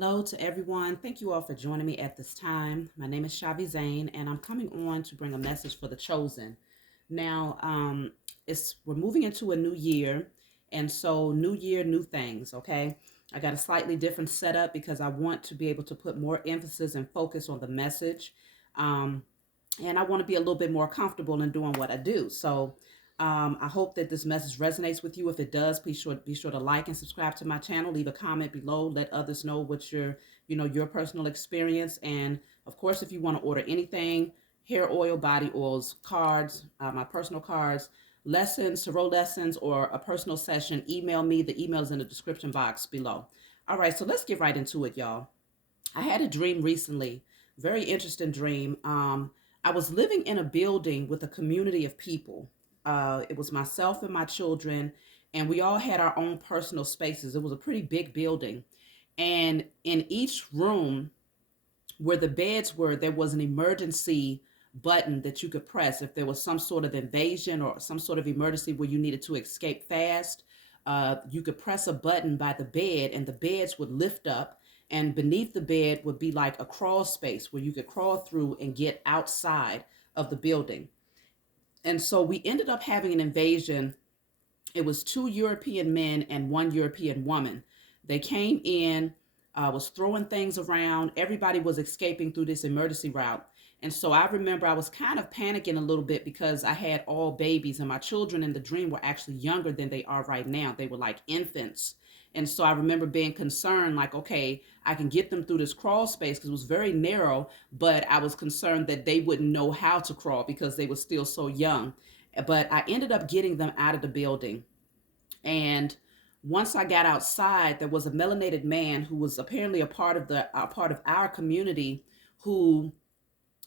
Hello to everyone. Thank you all for joining me at this time. My name is Shavi Zane, and I'm coming on to bring a message for the chosen. Now, it's we're moving into a new year, and so new year, new things. Okay, I got a slightly different setup because I want to be able to put more emphasis and focus on the message. Um, and I want to be a little bit more comfortable in doing what I do. So I hope that this message resonates with you. If it does, please be sure to like and subscribe to my channel. Leave a comment below. Let others know what your personal experience. And of course, if you want to order anything, hair oil, body oils, cards, my personal cards, lessons, tarot lessons, or a personal session, email me. The email is in the description box below. All right, so let's get right into it, y'all. I had a dream recently, very interesting dream. I was living in a building with a community of people. It was myself and my children, and we all had our own personal spaces. It was a pretty big building. And in each room where the beds were, there was an emergency button that you could press if there was some sort of invasion or some sort of emergency where you needed to escape fast. You could press a button by the bed, and the beds would lift up, and beneath the bed would be like a crawl space where you could crawl through and get outside of the building. And so we ended up having an invasion. It was two European men and one European woman. They came in, was throwing things around. Everybody was escaping through this emergency route. And so I remember I was kind of panicking a little bit because I had all babies, and my children in the dream were actually younger than they are right now. They were like infants. And so I remember being concerned, like, okay, I can get them through this crawl space because it was very narrow, but I was concerned that they wouldn't know how to crawl because they were still so young. But I ended up getting them out of the building. And once I got outside, there was a melanated man who was apparently a part of our community who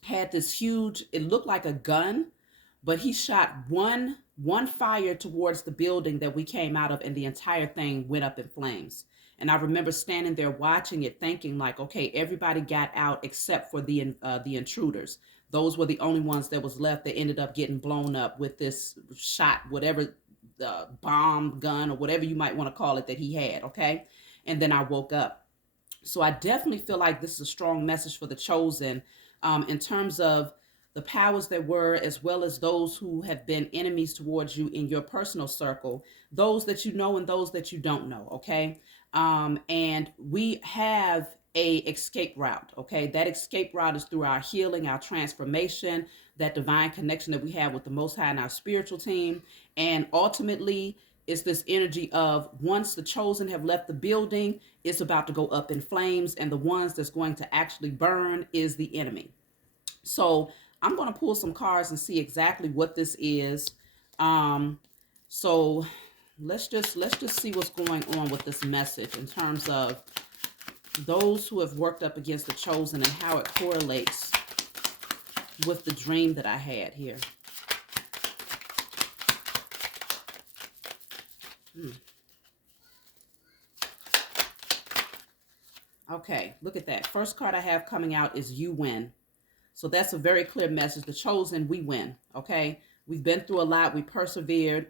had this huge, it looked like a gun, but he shot one fire towards the building that we came out of, and the entire thing went up in flames. And I remember standing there watching it, thinking like, okay, everybody got out except for the intruders. Those were the only ones that was left that ended up getting blown up with this shot, whatever bomb gun or whatever you might want to call it that he had. Okay, and then I woke up. So I definitely feel like this is a strong message for the chosen, in terms of the powers that were, as well as those who have been enemies towards you in your personal circle, those that you know and those that you don't know. Okay, and we have a escape route. Okay, that escape route is through our healing, our transformation, that divine connection that we have with the Most High and our spiritual team, and ultimately it's this energy of once the chosen have left the building, it's about to go up in flames, and the ones that's going to actually burn is the enemy. So I'm going to pull some cards and see exactly what this is. Um, so let's just see what's going on with this message in terms of those who have worked up against the chosen and how it correlates with the dream that I had here. Hmm. Okay, look at that. First card I have coming out is you win. So that's a very clear message. The chosen, we win. Okay, we've been through a lot, we persevered,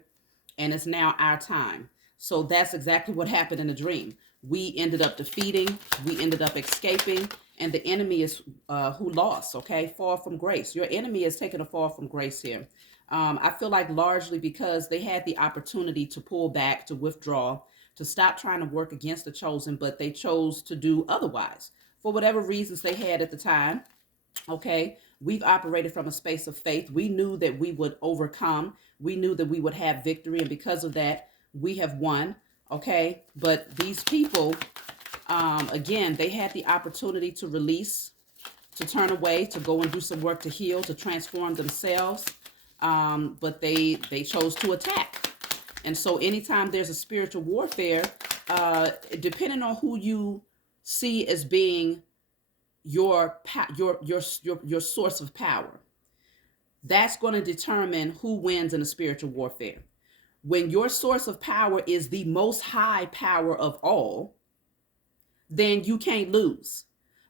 and it's now our time. So that's exactly what happened in the dream. We ended up defeating, we ended up escaping, and the enemy is who lost. Okay, fall from grace. Your enemy is taking a fall from grace here. I feel like largely because they had the opportunity to pull back, to withdraw, to stop trying to work against the chosen, but they chose to do otherwise for whatever reasons they had at the time. Okay, we've operated from a space of faith. We knew that we would overcome, we knew that we would have victory, and because of that we have won. Okay, but these people, again, they had the opportunity to release, to turn away, to go and do some work to heal, to transform themselves, but they chose to attack. And so anytime there's a spiritual warfare, depending on who you see as being your source of power, that's going to determine who wins in a spiritual warfare. When your source of power is the most high power of all, then you can't lose.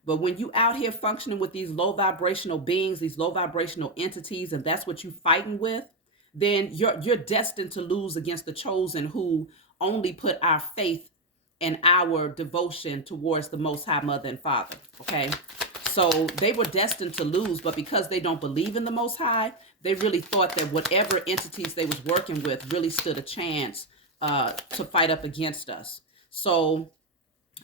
But when you out here functioning with these low vibrational beings, these low vibrational entities, and that's what you fighting with, then you're destined to lose against the chosen, who only put our faith and our devotion towards the Most High Mother and Father. Okay. So they were destined to lose, but because they don't believe in the Most High, they really thought that whatever entities they was working with really stood a chance to fight up against us. So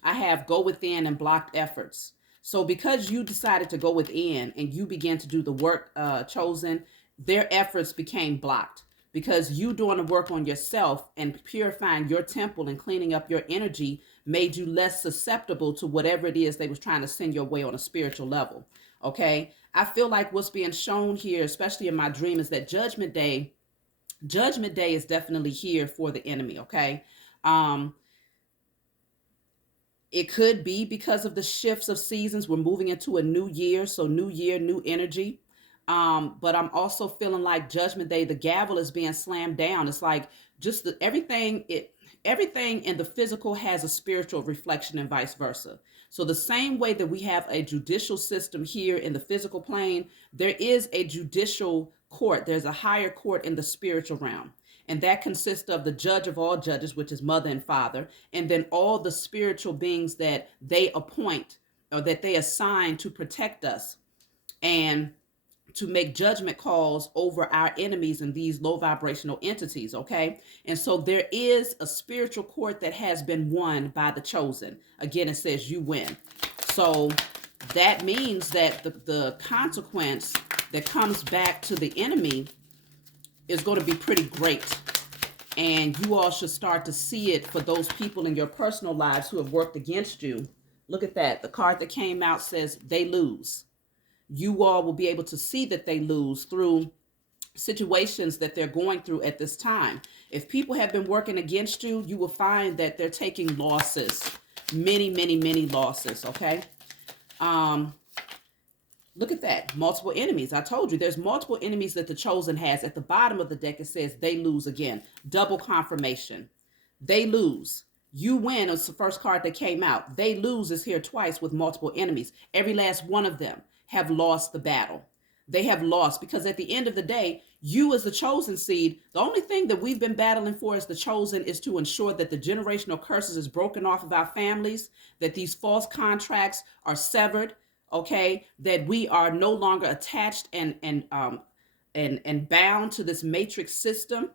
I have go within and blocked efforts. So because you decided to go within and you began to do the work, chosen, their efforts became blocked because you doing the work on yourself and purifying your temple and cleaning up your energy made you less susceptible to whatever it is they was trying to send your way on a spiritual level. Okay. I feel like what's being shown here, especially in my dream, is that judgment day is definitely here for the enemy. Okay. Um, It could be because of the shifts of seasons. We're moving into a new year, so new year, new energy. But I'm also feeling like Judgment Day, the gavel is being slammed down. It's like just everything in the physical has a spiritual reflection and vice versa. So the same way that we have a judicial system here in the physical plane, there is a judicial court. There's a higher court in the spiritual realm. And that consists of the judge of all judges, which is mother and father, and then all the spiritual beings that they appoint or that they assign to protect us and to make judgment calls over our enemies and these low vibrational entities. Okay. And so there is a spiritual court that has been won by the chosen. Again, it says you win. So that means that the consequence that comes back to the enemy is going to be pretty great. And you all should start to see it for those people in your personal lives who have worked against you. Look at that. The card that came out says they lose. You all will be able to see that they lose through situations that they're going through at this time. If people have been working against you, you will find that they're taking losses. Many, many, many losses. Okay. Look at that. Multiple enemies. I told you there's multiple enemies that the chosen has. At the bottom of the deck, it says they lose again. Double confirmation. They lose. You win is the first card that came out. They lose is here twice with multiple enemies. Every last one of them have lost the battle. They have lost because at the end of the day, you as the chosen seed, the only thing that we've been battling for as the chosen is to ensure that the generational curses is broken off of our families, that these false contracts are severed, okay, that we are no longer attached and bound to this matrix system,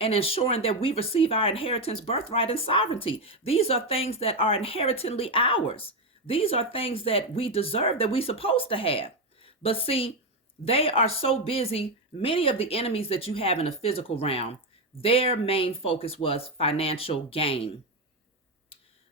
and ensuring that we receive our inheritance, birthright, and sovereignty. These are things that are inherently ours. These are things that we deserve, that we're supposed to have. But see, they are so busy. Many of the enemies that you have in the physical realm, their main focus was financial gain.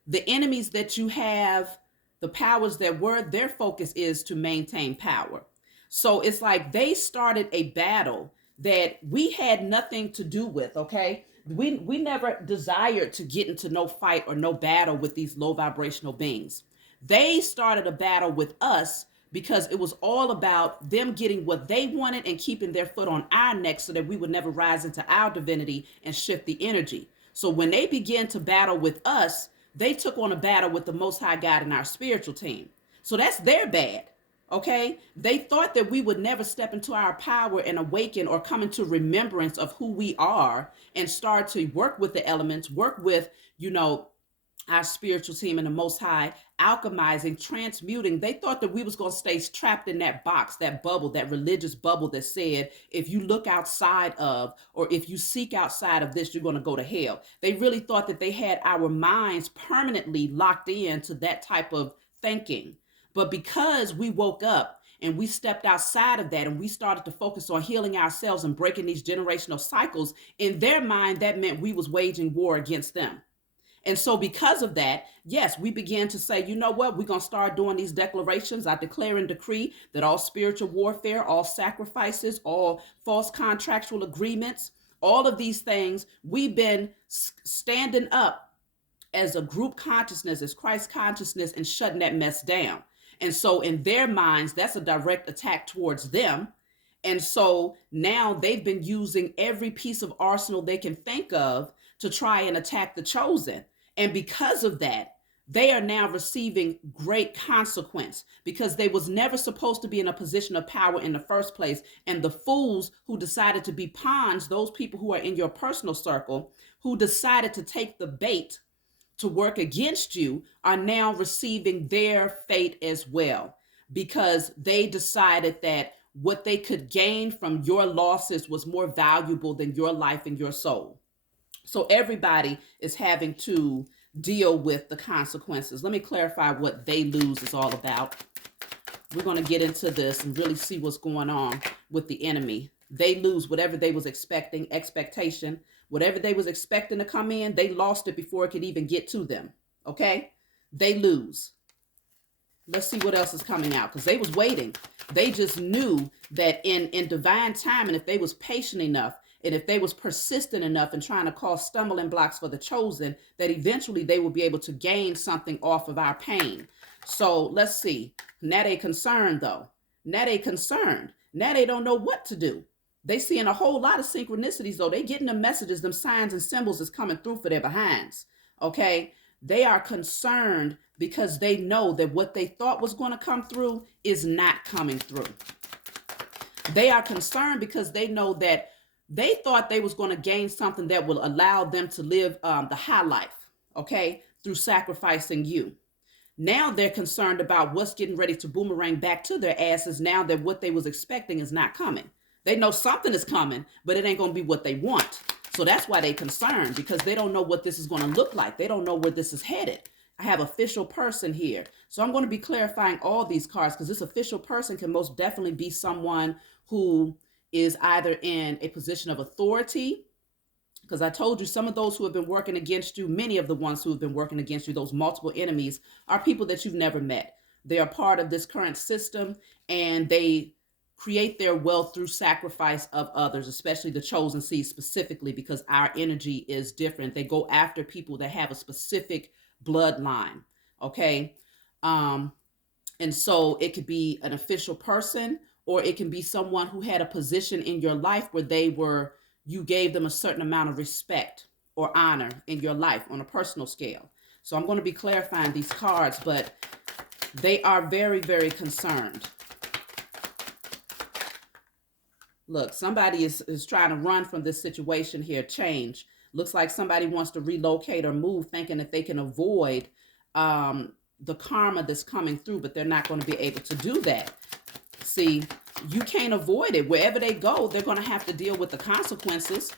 The enemies that you have, the powers that were, their focus is to maintain power. So it's like they started a battle that we had nothing to do with, okay? We never desired to get into no fight or no battle with these low vibrational beings. They started a battle with us because it was all about them getting what they wanted and keeping their foot on our neck so that we would never rise into our divinity and shift the energy. So when they began to battle with us, they took on a battle with the Most High God and our spiritual team. So that's their bad. Okay. They thought that we would never step into our power and awaken or come into remembrance of who we are and start to work with the elements, work with, our spiritual team and the Most High, alchemizing, transmuting. They thought that we was going to stay trapped in that box, that bubble, that religious bubble that said, if you look outside of, or if you seek outside of this, you're going to go to hell. They really thought that they had our minds permanently locked in to that type of thinking. But because we woke up and we stepped outside of that and we started to focus on healing ourselves and breaking these generational cycles, in their mind, that meant we was waging war against them. And so because of that, yes, we began to say, you know what, we're going to start doing these declarations. I declare and decree that all spiritual warfare, all sacrifices, all false contractual agreements, all of these things, we've been standing up as a group consciousness, as Christ consciousness, and shutting that mess down. And so in their minds, that's a direct attack towards them. And so now they've been using every piece of arsenal they can think of to try and attack the chosen. And because of that, they are now receiving great consequence because they was never supposed to be in a position of power in the first place. And the fools who decided to be pawns, those people who are in your personal circle, who decided to take the bait to work against you are now receiving their fate as well, because they decided that what they could gain from your losses was more valuable than your life and your soul. So everybody is having to deal with the consequences. Let me clarify what they lose is all about. We're going to get into this and really see what's going on with the enemy. They lose whatever they was expecting, expectation. Whatever they was expecting to come in, they lost it before it could even get to them. Okay? They lose. Let's see what else is coming out, because they was waiting. They just knew that in divine time, and if they was patient enough, and if they was persistent enough in trying to cause stumbling blocks for the chosen, that eventually they will be able to gain something off of our pain. So let's see. Now they concerned though. Now they concerned. Now they don't know what to do. They seeing a whole lot of synchronicities though. They getting the messages, them signs and symbols is coming through for their behinds. Okay. They are concerned because they know that what they thought was going to come through is not coming through. They are concerned because they know that they thought they was going to gain something that will allow them to live the high life, okay, through sacrificing you. Now they're concerned about what's getting ready to boomerang back to their asses now that what they was expecting is not coming. They know something is coming, but it ain't going to be what they want. So that's why they're concerned, because they don't know what this is going to look like. They don't know where this is headed. I have official person here. So I'm going to be clarifying all these cards, because this official person can most definitely be someone who is either in a position of authority, because I told you some of those who have been working against you, many of the ones who have been working against you, those multiple enemies, are people that you've never met. They are part of this current system, and they create their wealth through sacrifice of others, especially the chosen seed specifically, because our energy is different. They go after people that have a specific bloodline. Okay. And so it could be an official person, or it can be someone who had a position in your life where you gave them a certain amount of respect or honor in your life on a personal scale. So I'm going to be clarifying these cards, but they are very, very concerned. Look, somebody is trying to run from this situation here, change. Looks like somebody wants to relocate or move, thinking that they can avoid the karma that's coming through, but they're not going to be able to do that. See, you can't avoid it. Wherever they go, they're going to have to deal with the consequences,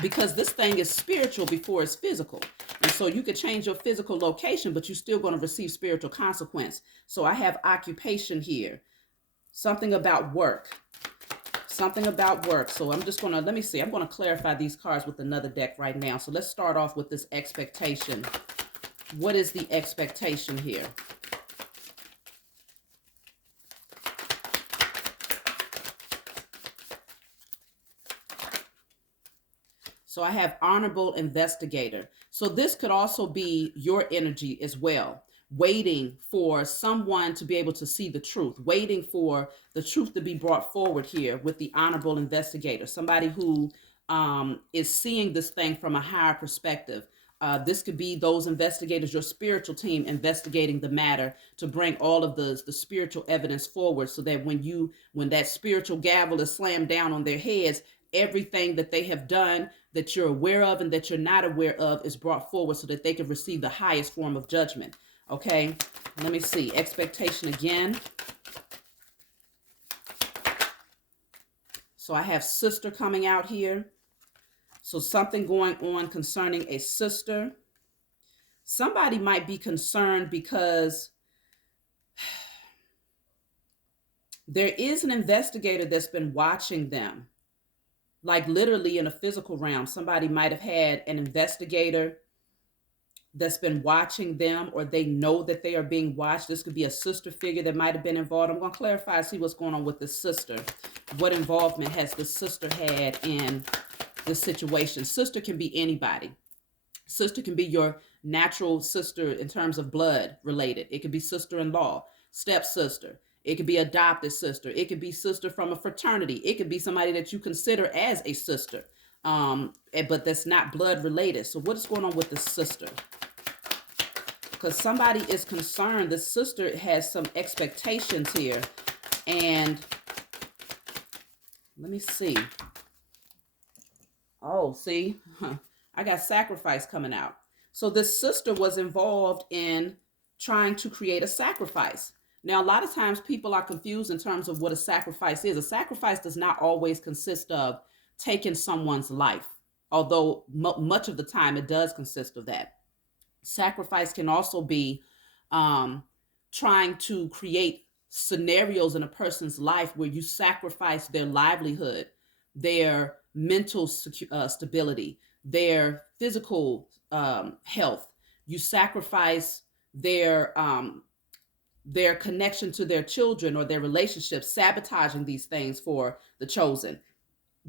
because this thing is spiritual before it's physical. And so you could change your physical location, but you're still going to receive spiritual consequence. So I have occupation here. Something about work. Something about work. So I'm just going to, let me see. I'm going to clarify these cards with another deck right now. So let's start off with this expectation. What is the expectation here? So I have honorable investigator. So this could also be your energy as well, waiting for someone to be able to see the truth, waiting for the truth to be brought forward here with the honorable investigator, somebody who is seeing this thing from a higher perspective. This could be those investigators, your spiritual team investigating the matter to bring all of the spiritual evidence forward, so that when that spiritual gavel is slammed down on their heads, everything that they have done that you're aware of and that you're not aware of is brought forward so that they can receive the highest form of judgment. Okay, let me see. Expectation again. So I have sister coming out here. So something going on concerning a sister. Somebody might be concerned because there is an investigator that's been watching them. Like literally in a physical realm, somebody might have had an investigator that's been watching them, or they know that they are being watched. This could be a sister figure that might have been involved. I'm going to clarify, see what's going on with this sister. What involvement has this sister had in this situation? Sister can be anybody. Sister can be your natural sister in terms of blood related. It could be sister-in-law, stepsister. It could be adopted sister. It could be sister from a fraternity. It could be somebody that you consider as a sister, but that's not blood related. So what is going on with this sister? Because somebody is concerned. The sister has some expectations here. And let me see. Oh, see, I got sacrifice coming out. So this sister was involved in trying to create a sacrifice. Now, a lot of times people are confused in terms of what a sacrifice is. A sacrifice does not always consist of taking someone's life, although much of the time it does consist of that. Sacrifice can also be um, trying to create scenarios in a person's life where you sacrifice their livelihood, their mental stability, their physical health. You sacrifice their connection to their children or their relationships, sabotaging these things for the chosen.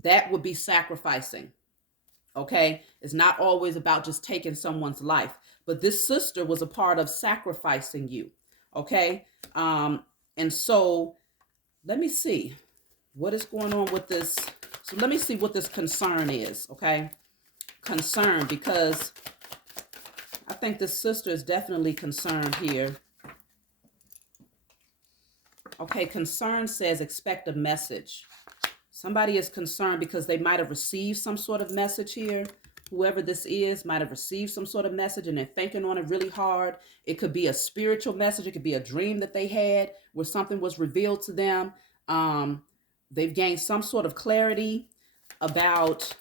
That would be sacrificing. Okay, it's not always about just taking someone's life, but this sister was a part of sacrificing you. Okay, and so let me see what is going on with this. So let me see what this concern is. Okay, concern, because I think this sister is definitely concerned here. Okay, concern says expect a message. Somebody is concerned because they might have received some sort of message here. Whoever this is might have received some sort of message and they're thinking on it really hard. It could be a spiritual message. It could be a dream that they had where something was revealed to them. They've gained some sort of clarity about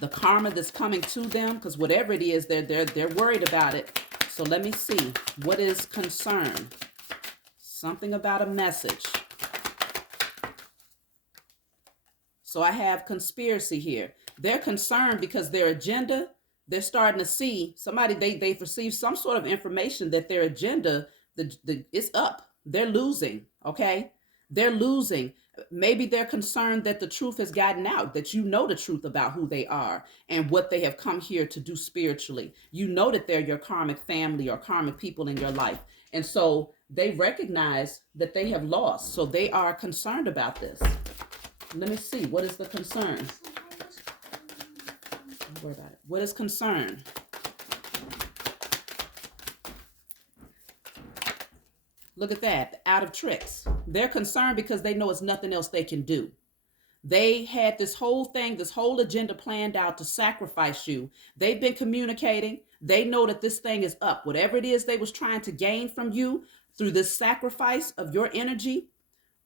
the karma that's coming to them, because whatever it is, they're worried about it. So let me see. What is concern? Something about a message. So I have conspiracy here. They're concerned because their agenda, they're starting to see somebody, they've received some sort of information that their agenda is up. They're losing, okay? They're losing. Maybe they're concerned that the truth has gotten out, that you know the truth about who they are and what they have come here to do spiritually. You know that they're your karmic family or karmic people in your life. And so they recognize that they have lost. So they are concerned about this. Let me see. What is the concern? Don't worry about it. What is concern? Look at that. Out of tricks. They're concerned because they know it's nothing else they can do. They had this whole thing, this whole agenda planned out to sacrifice you. They've been communicating. They know that this thing is up. Whatever it is they was trying to gain from you through this sacrifice of your energy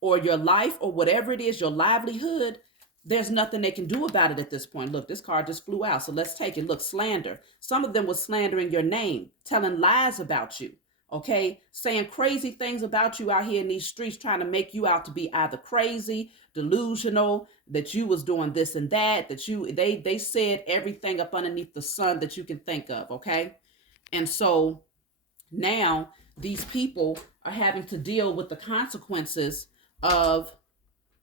or your life or whatever it is, your livelihood, there's nothing they can do about it at this point. Look, this card just flew out. So let's take it. Look, slander. Some of them was slandering your name, telling lies about you. Okay, saying crazy things about you out here in these streets, trying to make you out to be either crazy, delusional, that you was doing this and that, they said everything up underneath the sun that you can think of. Okay, and so now these people are having to deal with the consequences of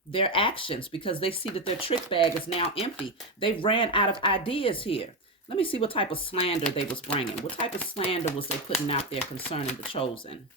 their actions because they see that their trick bag is now empty. They've ran out of ideas here. Let me see what type of slander they was bringing. What type of slander was they putting out there concerning the chosen?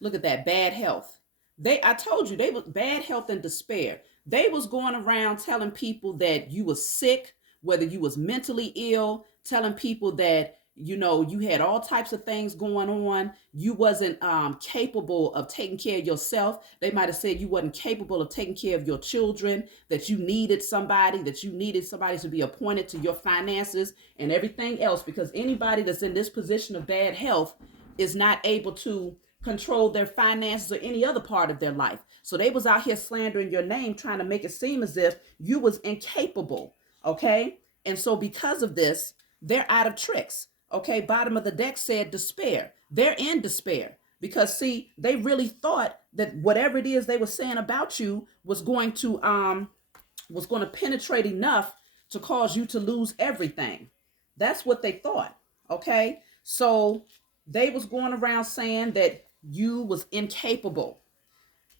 Look at that, bad health. I told you, they was bad health and despair. They was going around telling people that you was sick, whether you was mentally ill, telling people that, you know, you had all types of things going on. You wasn't capable of taking care of yourself. They might have said you wasn't capable of taking care of your children, that you needed somebody to be appointed to your finances and everything else, because anybody that's in this position of bad health is not able to control their finances or any other part of their life. So they was out here slandering your name, trying to make it seem as if you was incapable. Okay. And so because of this, they're out of tricks. Okay, bottom of the deck said despair. They're in despair because, see, they really thought that whatever it is they were saying about you was going to penetrate enough to cause you to lose everything. That's what they thought. Okay, so they was going around saying that you was incapable,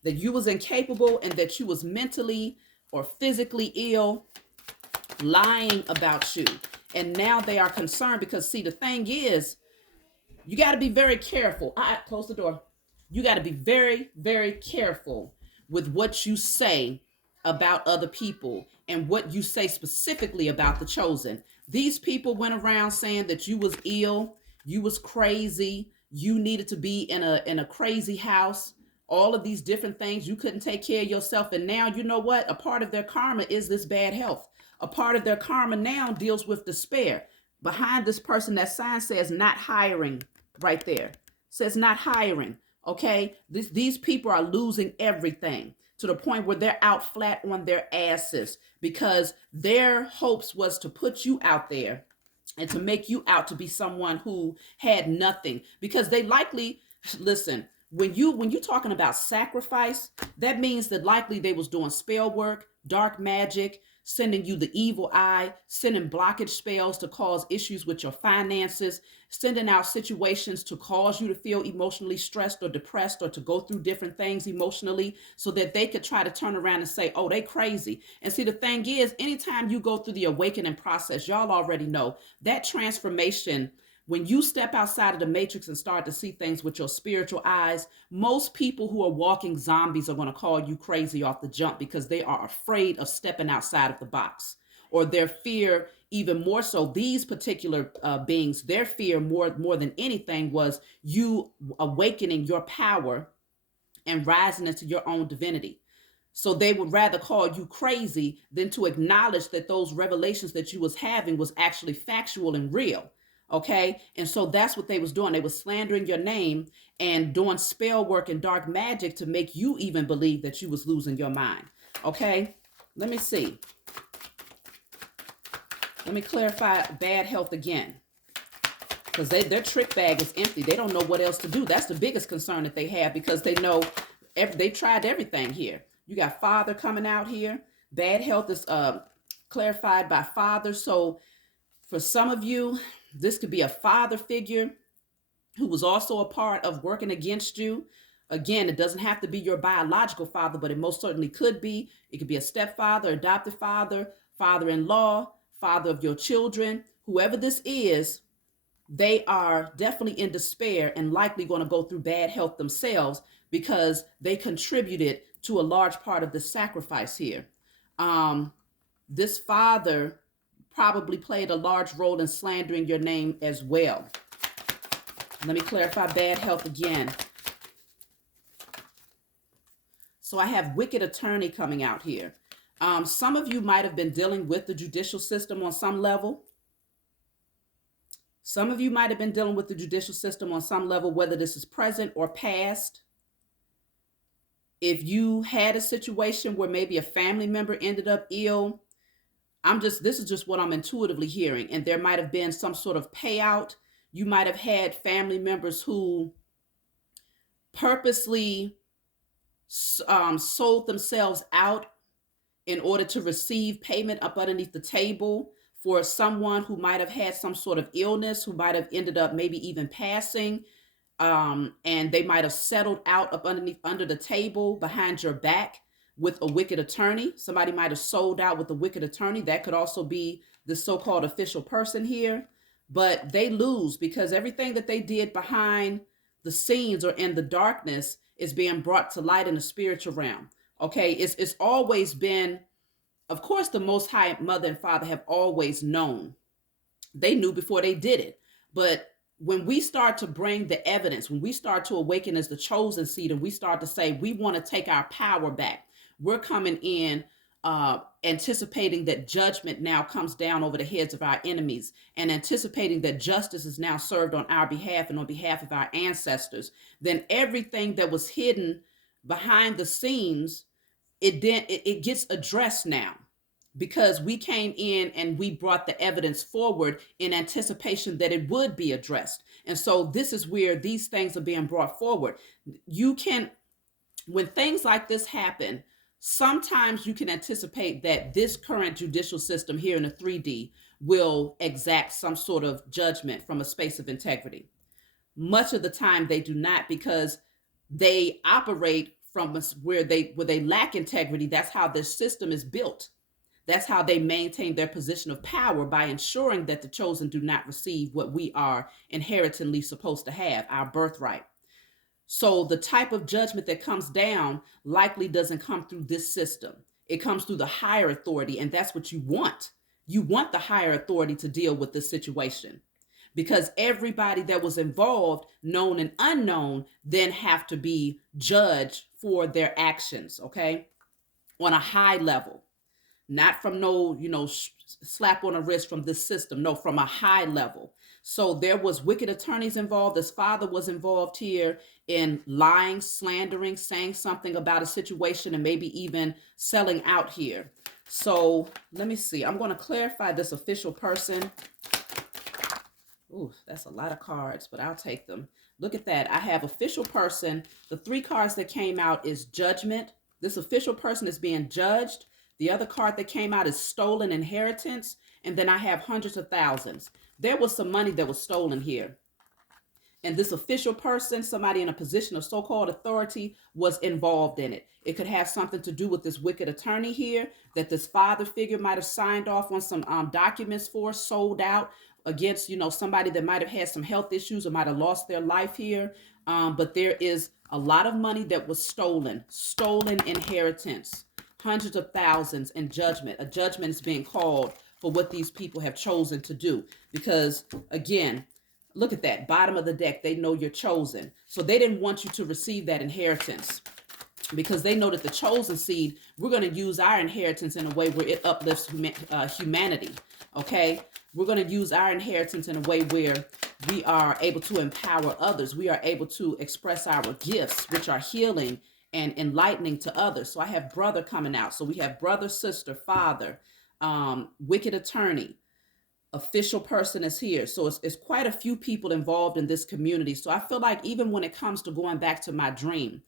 and that you was mentally or physically ill, lying about you. And now they are concerned because, see, the thing is, you got to be very careful. Close the door. You got to be very, very careful with what you say about other people and what you say specifically about the chosen. These people went around saying that you was ill, you was crazy, you needed to be in a crazy house. all of these different things. You couldn't take care of yourself. And now, you know what? A part of their karma is this bad health. A part of their karma now deals with despair. Behind this person, that sign says not hiring right there. Says not hiring. Okay. These people are losing everything to the point where they're out flat on their asses because their hopes was to put you out there and to make you out to be someone who had nothing, because they likely, listen, when you talking about sacrifice, that means that likely they was doing spell work, dark magic, sending you the evil eye, sending blockage spells to cause issues with your finances, sending out situations to cause you to feel emotionally stressed or depressed or to go through different things emotionally so that they could try to turn around and say, oh, they crazy. And see, the thing is, anytime you go through the awakening process, y'all already know that transformation. When you step outside of the matrix and start to see things with your spiritual eyes, most people who are walking zombies are going to call you crazy off the jump because they are afraid of stepping outside of the box, or their fear, even more so, these particular beings, their fear more than anything was you awakening your power and rising into your own divinity. So they would rather call you crazy than to acknowledge that those revelations that you was having was actually factual and real. Okay. And so that's what they was doing. They was slandering your name and doing spell work and dark magic to make you even believe that you was losing your mind. Okay. Let me see. Let me clarify bad health again, because their trick bag is empty. They don't know what else to do. That's the biggest concern that they have, because they know they tried everything here. You got father coming out here. Bad health is clarified by father. So for some of you, this could be a father figure who was also a part of working against you. Again, it doesn't have to be your biological father, but it most certainly could be. It could be a stepfather, adopted father, father-in-law, father of your children. Whoever this is, they are definitely in despair and likely going to go through bad health themselves because they contributed to a large part of the sacrifice here. This father probably played a large role in slandering your name as well. Let me clarify bad health again. So I have wicked attorney coming out here. Some of you might have been dealing with the judicial system on some level. Some of you might have been dealing with the judicial system on some level, whether this is present or past. If you had a situation where maybe a family member ended up ill, this is just what I'm intuitively hearing. And there might have been some sort of payout. You might have had family members who purposely sold themselves out in order to receive payment up underneath the table for someone who might have had some sort of illness, who might have ended up maybe even passing, and they might have settled out up under the table behind your back with a wicked attorney. Somebody might have sold out with a wicked attorney. That could also be the so-called official person here, but they lose because everything that they did behind the scenes or in the darkness is being brought to light in the spiritual realm. Okay, it's always been, of course, the Most High Mother and Father have always known. They knew before they did it. But when we start to bring the evidence, when we start to awaken as the chosen seed, and we start to say we want to take our power back, we're coming in anticipating that judgment now comes down over the heads of our enemies, and anticipating that justice is now served on our behalf and on behalf of our ancestors. Then everything that was hidden behind the scenes, it gets addressed now, because we came in and we brought the evidence forward in anticipation that it would be addressed. And so this is where these things are being brought forward. When things like this happen, sometimes you can anticipate that this current judicial system here in the 3D will exact some sort of judgment from a space of integrity. Much of the time they do not, because they operate from where they lack integrity. That's how their system is built. That's how they maintain their position of power, by ensuring that the chosen do not receive what we are inherently supposed to have, our birthright. So the type of judgment that comes down likely doesn't come through this system. It comes through the higher authority, and that's what you want. You want the higher authority to deal with this situation, because everybody that was involved, known and unknown, then have to be judged for their actions, okay, on a high level, not from no, slap on the wrist from this system, no, from a high level. So there was wicked attorneys involved. His father was involved here in lying, slandering, saying something about a situation, and maybe even selling out here. So let me see. I'm going to clarify this official person. Ooh, that's a lot of cards, but I'll take them. Look at that. I have official person. The 3 cards that came out is judgment. This official person is being judged. The other card that came out is stolen inheritance. And then I have hundreds of thousands. There was some money that was stolen here. And this official person, somebody in a position of so-called authority, was involved in it. It could have something to do with this wicked attorney here that this father figure might have signed off on some documents for, sold out against, somebody that might have had some health issues or might have lost their life here. But there is a lot of money that was stolen inheritance, hundreds of thousands in judgment. A judgment is being called for what these people have chosen to do. Because again, look at that, bottom of the deck, they know you're chosen. So they didn't want you to receive that inheritance because they know that the chosen seed, we're going to use our inheritance in a way where it uplifts humanity, okay? We're going to use our inheritance in a way where we are able to empower others. We are able to express our gifts, which are healing and enlightening to others. So I have brother coming out. So we have brother, sister, father, wicked attorney, official person is here. So it's quite a few people involved in this community. So I feel like even when it comes to going back to my dream,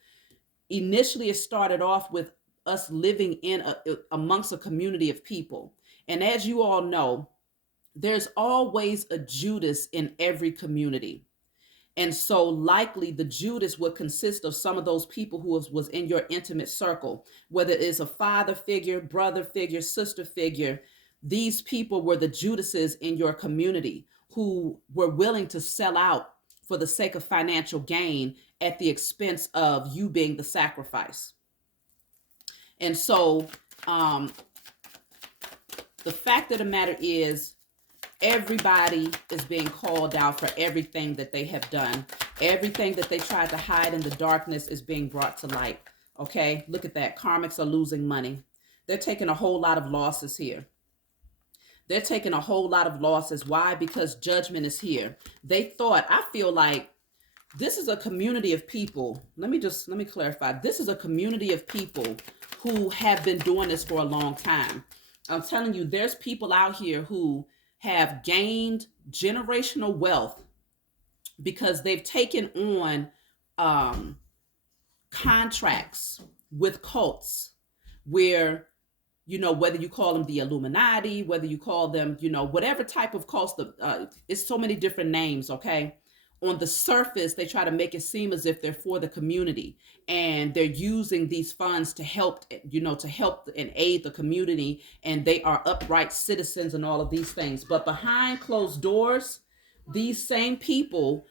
initially it started off with us living in amongst a community of people. And as you all know, there's always a Judas in every community. And so likely the Judas would consist of some of those people who was in your intimate circle, whether it's a father figure, brother figure, sister figure. These people were the Judases in your community who were willing to sell out for the sake of financial gain at the expense of you being the sacrifice. And so the fact of the matter is, everybody is being called out for everything that they have done. Everything that they tried to hide in the darkness is being brought to light. Okay, look at that. Karmics are losing money. They're taking a whole lot of losses here. They're taking a whole lot of losses. Why? Because judgment is here. They thought, I feel like this is a community of people. Let me clarify. This is a community of people who have been doing this for a long time. I'm telling you, there's people out here who have gained generational wealth because they've taken on contracts with cults where, whether you call them the Illuminati, whether you call them, whatever type of cults, it's so many different names, okay? On the surface, they try to make it seem as if they're for the community, and they're using these funds to help, to help and aid the community, and they are upright citizens and all of these things. But behind closed doors, these same people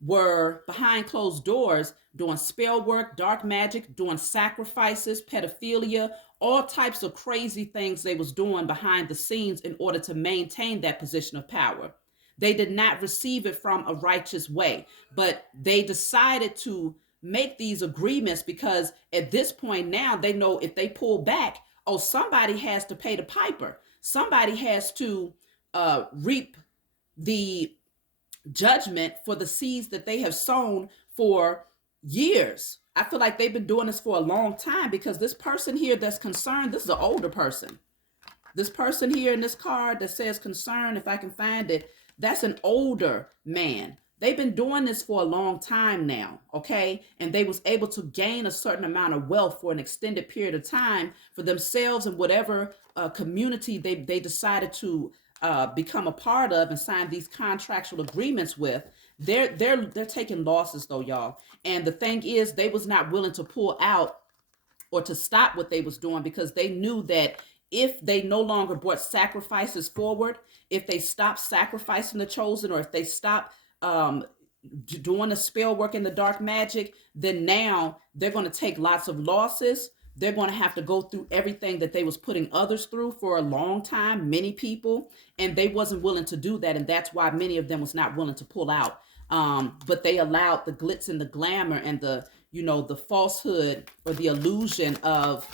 were behind closed doors doing spell work, dark magic, doing sacrifices, pedophilia, all types of crazy things they was doing behind the scenes in order to maintain that position of power. They did not receive it from a righteous way, but they decided to make these agreements because at this point now they know if they pull back, oh, somebody has to pay the piper. Somebody has to reap the judgment for the seeds that they have sown for years. I feel like they've been doing this for a long time because this person here that's concerned, this is an older person. This person here in this card that says concern, if I can find it, that's an older man. They've been doing this for a long time now, okay? And they was able to gain a certain amount of wealth for an extended period of time for themselves and whatever community they decided to become a part of and sign these contractual agreements with. They're taking losses though, y'all. And the thing is, they was not willing to pull out or to stop what they was doing because they knew that if they no longer brought sacrifices forward, if they stopped sacrificing the chosen, or if they stopped doing the spell work and the dark magic, then now they're going to take lots of losses. they're going to have to go through everything that they was putting others through for a long time, many people, and they wasn't willing to do that, and that's why many of them was not willing to pull out. But they allowed the glitz and the glamour and the, the falsehood or the illusion of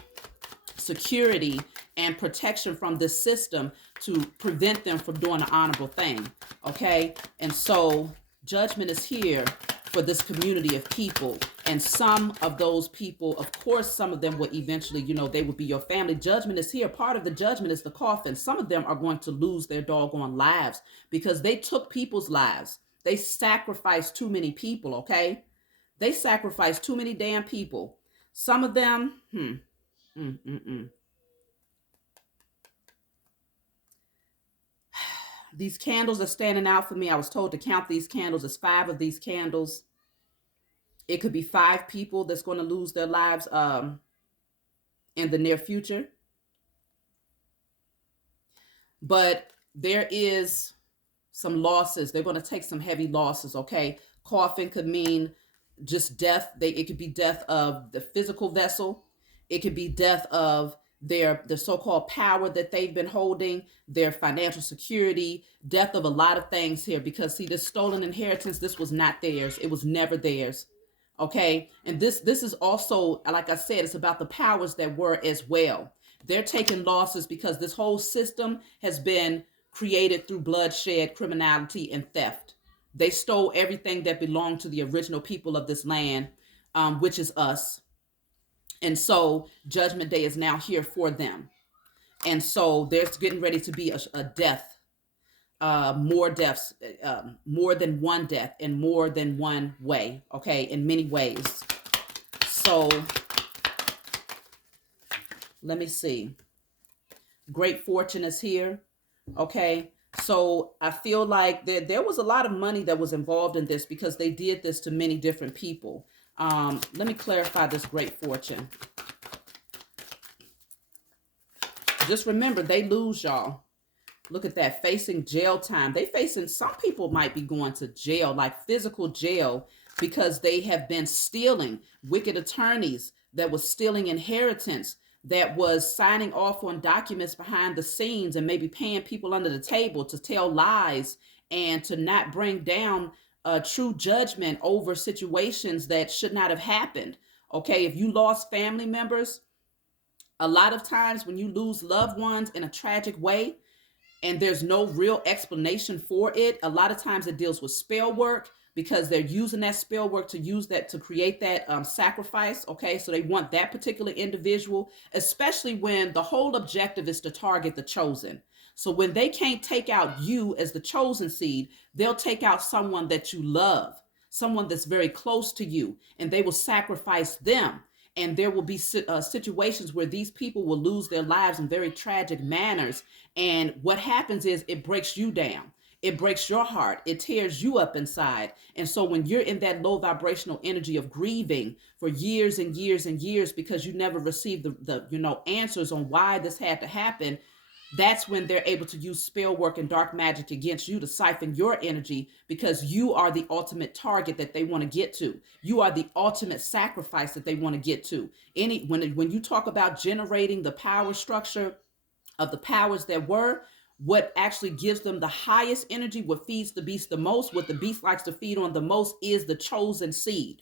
security and protection from this system to prevent them from doing an honorable thing. Okay. And so judgment is here for this community of people. And some of those people, of course, some of them will eventually, they will be your family. Judgment is here. Part of the judgment is the coffin. Some of them are going to lose their doggone lives because they took people's lives. They sacrificed too many people. Okay. They sacrificed too many damn people. Some of them, These candles are standing out for me. I was told to count these candles. There's 5 of these candles. It could be 5 people that's going to lose their lives in the near future. But there is some losses. They're going to take some heavy losses, okay? Coffin could mean just death. It could be death of the physical vessel. It could be death of the so-called power that they've been holding, their financial security, death of a lot of things here. Because see, this stolen inheritance, this was not theirs. It was never theirs. Okay. And this is also, like I said, it's about the powers that were as well. They're taking losses because this whole system has been created through bloodshed, criminality, and theft. They stole everything that belonged to the original people of this land, which is us. And so Judgment Day is now here for them. And so there's getting ready to be a death, more deaths, more than one death in more than one way. Okay. In many ways. So let me see. Great fortune is here. Okay. So I feel like there was a lot of money that was involved in this because they did this to many different people. Let me clarify this great fortune. Just remember, they lose, y'all. Look at that, facing jail time. Some people might be going to jail, like physical jail, because they have been stealing. Wicked attorneys that was stealing inheritance, that was signing off on documents behind the scenes and maybe paying people under the table to tell lies and to not bring down true judgment over situations that should not have happened. Okay, if you lost family members, a lot of times when you lose loved ones in a tragic way and there's no real explanation for it, a lot of times it deals with spell work because they're using that spell work to create that sacrifice. Okay, so they want that particular individual, especially when the whole objective is to target the chosen. So when they can't take out you as the chosen seed, they'll take out someone that you love, someone that's very close to you, and they will sacrifice them. And there will be situations where these people will lose their lives in very tragic manners. And what happens is it breaks you down. It breaks your heart. It tears you up inside. And so when you're in that low vibrational energy of grieving for years and years and years because you never received the answers on why this had to happen, that's when they're able to use spell work and dark magic against you to siphon your energy because you are the ultimate target that they want to get to. You are the ultimate sacrifice that they want to get to. When you talk about generating the power structure of the powers that were, what actually gives them the highest energy, what feeds the beast the most, what the beast likes to feed on the most is the chosen seed.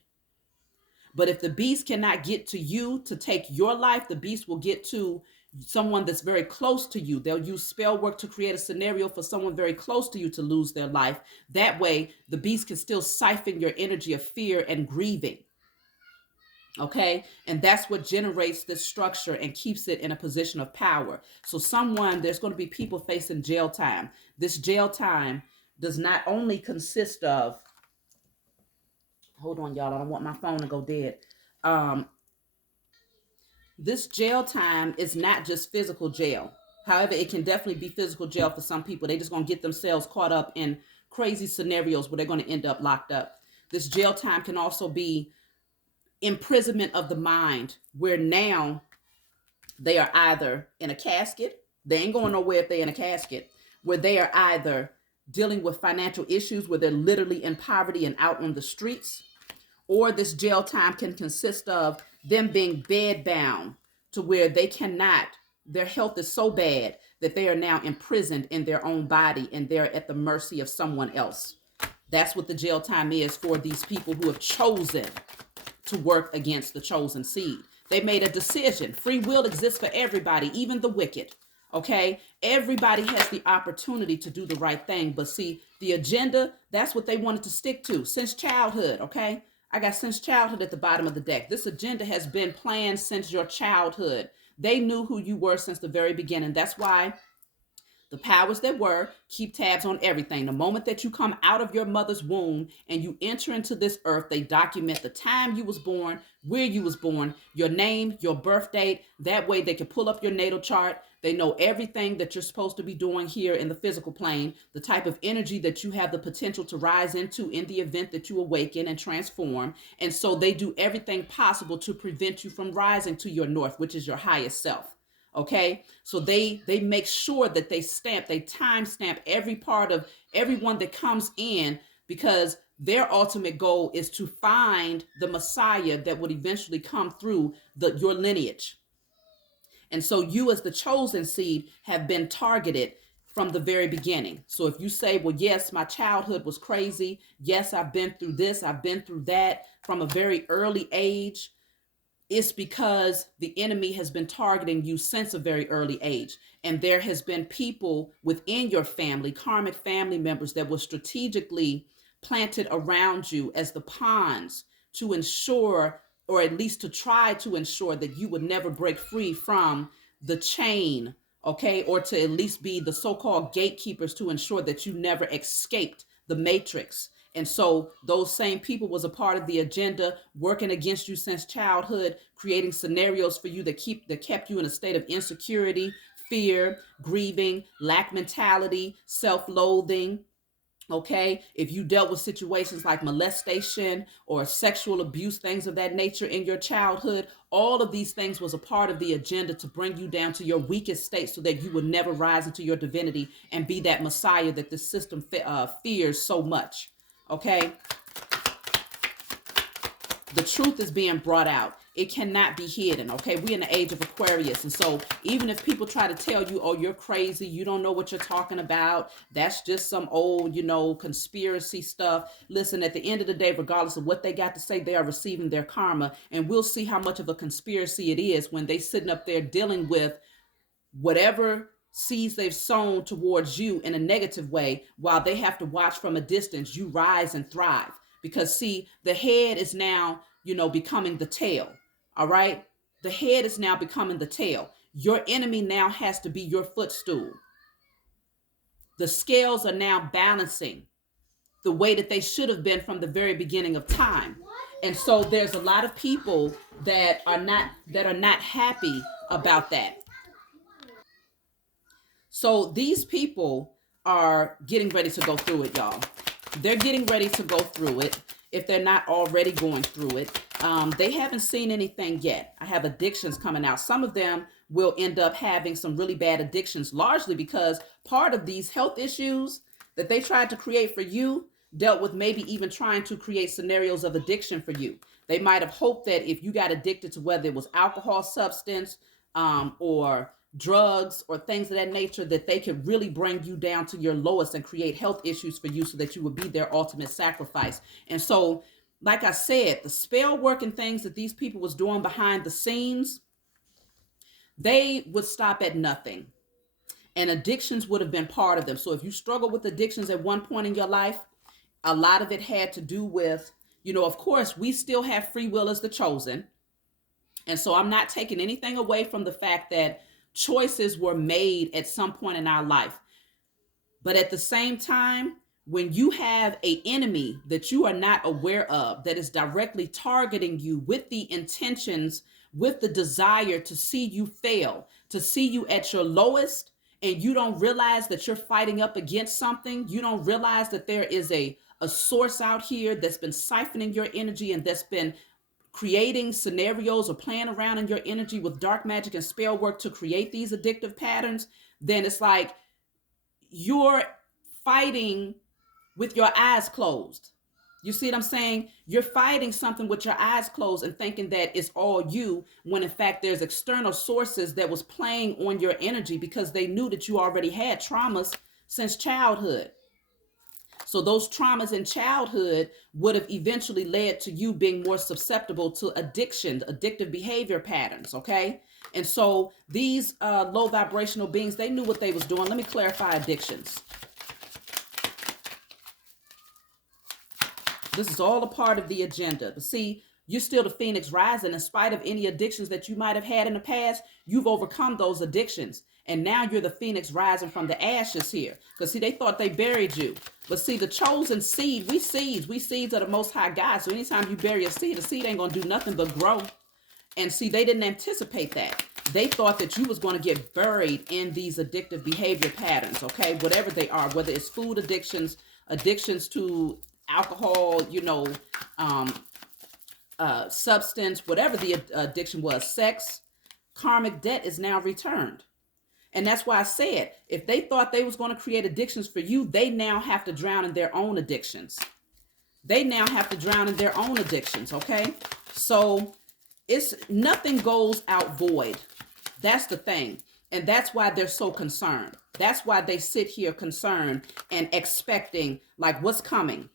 But if the beast cannot get to you to take your life, the beast will get to someone that's very close to you. They'll use spell work to create a scenario for someone very close to you to lose their life. That way, the beast can still siphon your energy of fear and grieving. Okay, and that's what generates this structure and keeps it in a position of power. So there's going to be people facing jail time. This jail time does not only consist of, hold on, y'all, I don't want my phone to go dead. This jail time is not just physical jail. However, it can definitely be physical jail for some people. They're just going to get themselves caught up in crazy scenarios where they're going to end up locked up. This jail time can also be imprisonment of the mind, where now they are either in a casket. They ain't going nowhere if they're in a casket. Where they are either dealing with financial issues where they're literally in poverty and out on the streets. Or this jail time can consist of them being bedbound, to where they cannot, their health is so bad that they are now imprisoned in their own body and they're at the mercy of someone else. That's what the jail time is for these people who have chosen to work against the chosen seed. They made a decision. Free will exists for everybody, even the wicked. Okay? Everybody has the opportunity to do the right thing. But see, the agenda, that's what they wanted to stick to since childhood. Okay? I got since childhood at the bottom of the deck. This agenda has been planned since your childhood. They knew who you were since the very beginning. That's why the powers that were keep tabs on everything. The moment that you come out of your mother's womb and you enter into this earth, they document the time you was born, where you was born, your name, your birth date. That way they can pull up your natal chart. They know everything that you're supposed to be doing here in the physical plane, the type of energy that you have the potential to rise into in the event that you awaken and transform. And so they do everything possible to prevent you from rising to your north, which is your highest self. Okay, so they make sure that they time stamp every part of everyone that comes in, because their ultimate goal is to find the Messiah that would eventually come through your lineage. And so you, as the chosen seed, have been targeted from the very beginning. So if you say, well, yes, my childhood was crazy, yes, I've been through this, I've been through that from a very early age, it's because the enemy has been targeting you since a very early age. And there has been people within your family, karmic family members, that were strategically planted around you as the pawns to ensure, or at least to try to ensure, that you would never break free from the chain, okay? Or to at least be the so-called gatekeepers to ensure that you never escaped the matrix. And so those same people was a part of the agenda, working against you since childhood, creating scenarios for you that kept you in a state of insecurity, fear, grieving, lack mentality, self-loathing. Okay, if you dealt with situations like molestation or sexual abuse, things of that nature in your childhood, all of these things was a part of the agenda to bring you down to your weakest state so that you would never rise into your divinity and be that Messiah that the system fears so much. Okay, the truth is being brought out. It cannot be hidden. Okay, we're in the age of Aquarius. And so even if people try to tell you, oh, you're crazy, you don't know what you're talking about, that's just some old, conspiracy stuff. Listen, at the end of the day, regardless of what they got to say, they are receiving their karma. And we'll see how much of a conspiracy it is when they sitting up there dealing with whatever seeds they've sown towards you in a negative way, while they have to watch from a distance you rise and thrive. Because see, the head is now, becoming the tail. All right. The head is now becoming the tail. Your enemy now has to be your footstool. The scales are now balancing the way that they should have been from the very beginning of time. And so there's a lot of people that are not happy about that. So these people are getting ready to go through it, y'all. They're getting ready to go through it if they're not already going through it. They haven't seen anything yet. I have addictions coming out. Some of them will end up having some really bad addictions, largely because part of these health issues that they tried to create for you dealt with maybe even trying to create scenarios of addiction for you. They might have hoped that if you got addicted to whether it was alcohol, substance, or drugs or things of that nature, that they could really bring you down to your lowest and create health issues for you so that you would be their ultimate sacrifice. And so, like I said, the spell work and things that these people was doing behind the scenes, they would stop at nothing. And addictions would have been part of them. So if you struggle with addictions at one point in your life, a lot of it had to do with, of course, we still have free will as the chosen. And so I'm not taking anything away from the fact that choices were made at some point in our life. But at the same time, when you have an enemy that you are not aware of, that is directly targeting you with the intentions, with the desire to see you fail, to see you at your lowest, and you don't realize that you're fighting up against something, you don't realize that there is a source out here that's been siphoning your energy and that's been creating scenarios or playing around in your energy with dark magic and spell work to create these addictive patterns, then it's like you're fighting with your eyes closed. You see what I'm saying? You're fighting something with your eyes closed and thinking that it's all you, when in fact there's external sources that was playing on your energy because they knew that you already had traumas since childhood. So those traumas in childhood would have eventually led to you being more susceptible to addiction, addictive behavior patterns, okay? And so these low vibrational beings, they knew what they was doing. Let me clarify addictions. This is all a part of the agenda. But see, you're still the Phoenix rising. In spite of any addictions that you might have had in the past, you've overcome those addictions. And now you're the Phoenix rising from the ashes here. Because see, they thought they buried you. But see, the chosen seed, we seeds are the most high God. So anytime you bury a seed, the seed ain't going to do nothing but grow. And see, they didn't anticipate that. They thought that you was going to get buried in these addictive behavior patterns, okay? Whatever they are, whether it's food addictions, addictions to alcohol, substance, whatever the addiction was, sex, karmic debt is now returned. And that's why I said, if they thought they was going to create addictions for you, they now have to drown in their own addictions. They now have to drown in their own addictions, okay? So it's nothing goes out void. That's the thing. And that's why they're so concerned. That's why they sit here concerned and expecting, like, what's coming?